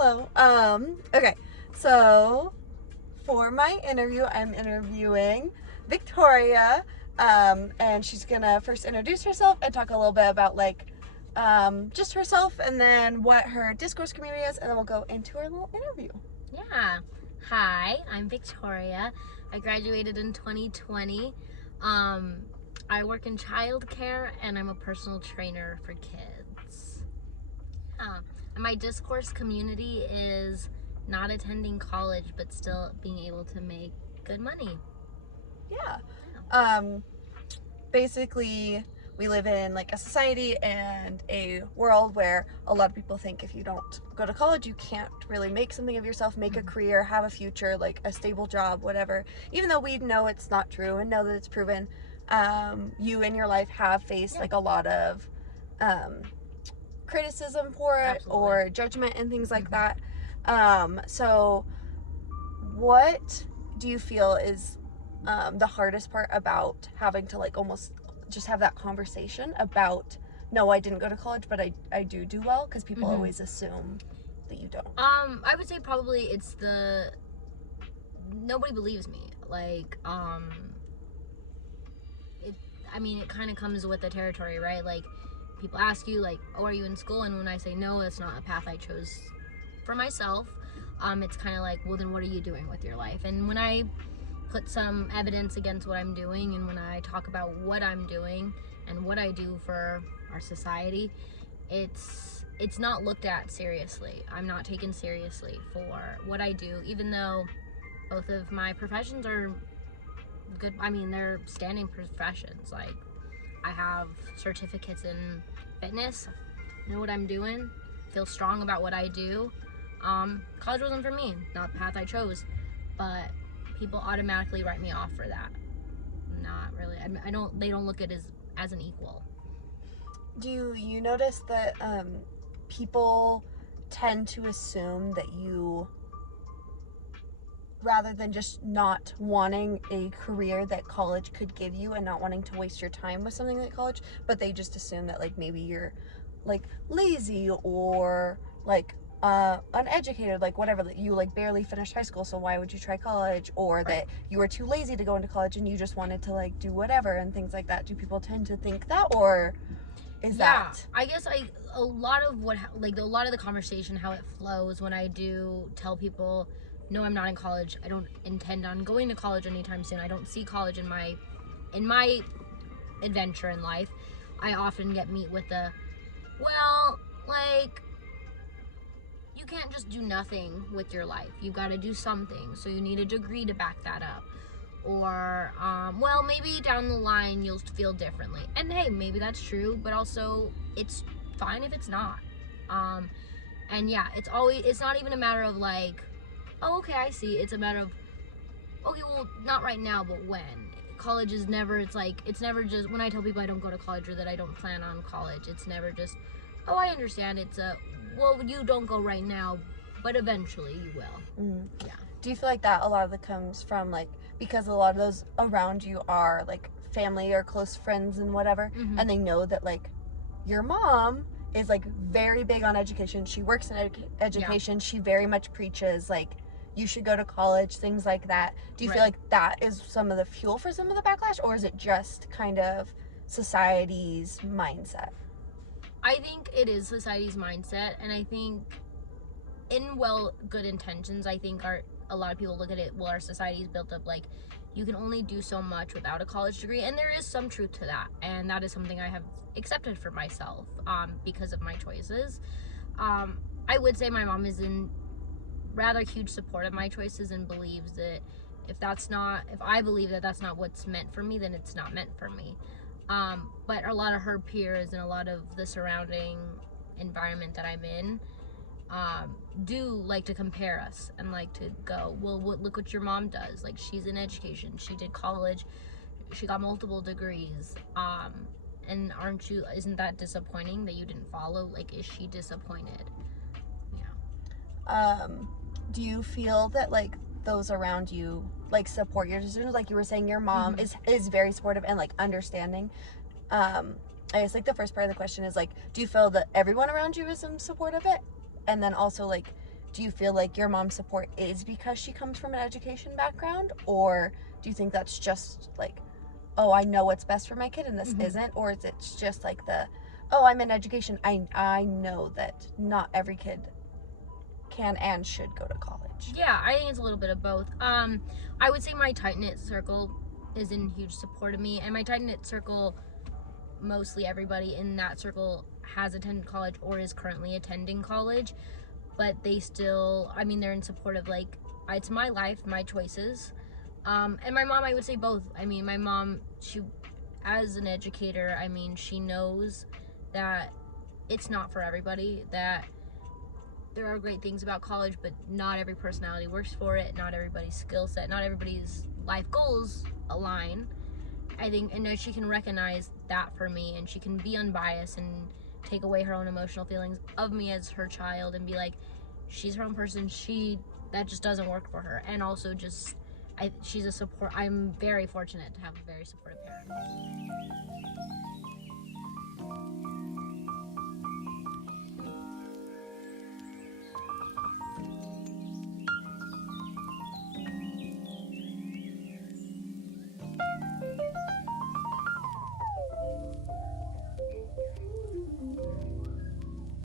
Hello. Okay. So for my interview, I'm interviewing Victoria. And she's gonna first introduce herself and talk a little bit about just herself and then what her discourse community is, and then we'll go into our little interview. Yeah. Hi, I'm Victoria. I graduated in 2020. I work in childcare and I'm a personal trainer for kids. And my discourse community is not attending college but still being able to make good money. Yeah. Basically, we live in like a society and a world where a lot of people think if you don't go to college, you can't really make something of yourself, make a career, have a future, like a stable job, whatever. Even though we know it's not true and know that it's proven, you in your life have faced like a lot of criticism for it. Absolutely. Or judgment and things like that. So what do you feel is the hardest part about having to like almost just have that conversation about, no, I didn't go to college, but I do well? Because people always assume that you don't. I would say probably it's nobody believes me. It kind of comes with the territory, right? Like, people ask you, like, oh, are you in school? And when I say no, it's not a path I chose for myself. It's kind of like, well, then what are you doing with your life? And when I put some evidence against what I'm doing, and when I talk about what I'm doing and what I do for our society, it's not looked at seriously. I'm not taken seriously for what I do, even though both of my professions are good. I mean, they're standing professions. Like, I have certificates in fitness, know what I'm doing, feel strong about what I do. College wasn't for me, not the path I chose, but people automatically write me off for that. Not really. They don't look at it as an equal. Do you notice that people tend to assume that you, rather than just not wanting a career that college could give you and not wanting to waste your time with something like college, but they just assume that like maybe you're like lazy or like uneducated, like whatever, that you like barely finished high school, so why would you try college? Or that you were too lazy to go into college and you just wanted to like do whatever and things like that. Do people tend to think that, or is that? I guess a lot of the conversation, how it flows when I do tell people, no, I'm not in college. I don't intend on going to college anytime soon. I don't see college in my adventure in life. I often get met with you can't just do nothing with your life. You got to do something. So you need a degree to back that up. Or, maybe down the line you'll feel differently. And hey, maybe that's true, but also it's fine if it's not. And yeah, it's not even a matter of like, oh, okay, I see. It's a matter of, okay, well, not right now, but when. College is never, it's never just, when I tell people I don't go to college or that I don't plan on college, it's never just, oh, I understand. It's well, you don't go right now, but eventually you will. Yeah. Do you feel like that a lot of it comes from like, because a lot of those around you are like family or close friends and whatever, and they know that like your mom is like very big on education, she works in education, she very much preaches like you should go to college, things like that. Do you feel like that is some of the fuel for some of the backlash, or is it just kind of society's mindset? I think it is society's mindset, and I think in good intentions, I think a lot of people look at it, well, our society is built up like you can only do so much without a college degree, and there is some truth to that, and that is something I have accepted for myself because of my choices. I would say my mom is in rather huge support of my choices and believes that if I believe that that's not what's meant for me, then it's not meant for me. But a lot of her peers and a lot of the surrounding environment that I'm in do like to compare us and like to go, well, look what your mom does. Like, she's in education, she did college, she got multiple degrees, and isn't that disappointing that you didn't follow? Like, is she disappointed? Do you feel that like those around you like support your decisions? Like you were saying, your mom is very supportive and like understanding. I guess like the first part of the question is like, do you feel that everyone around you is in support of it? And then also like, do you feel like your mom's support is because she comes from an education background, or do you think that's just like, oh, I know what's best for my kid and this isn't, or is it just like oh, I'm in education, I know that not every kid can and should go to college? Yeah, I think it's a little bit of both. I would say my tight-knit circle is in huge support of me, and my tight-knit circle, mostly everybody in that circle has attended college or is currently attending college, but they still, I mean, they're in support of like, it's my life, my choices. And my mom, I would say both. I mean, my mom, she, as an educator, I mean, she knows that it's not for everybody, that there are great things about college, but not every personality works for it, not everybody's skill set, not everybody's life goals align. I think, and she can recognize that for me, and she can be unbiased and take away her own emotional feelings of me as her child and be like, she's her own person, that just doesn't work for her. And also just, she's a support. I'm very fortunate to have a very supportive parent.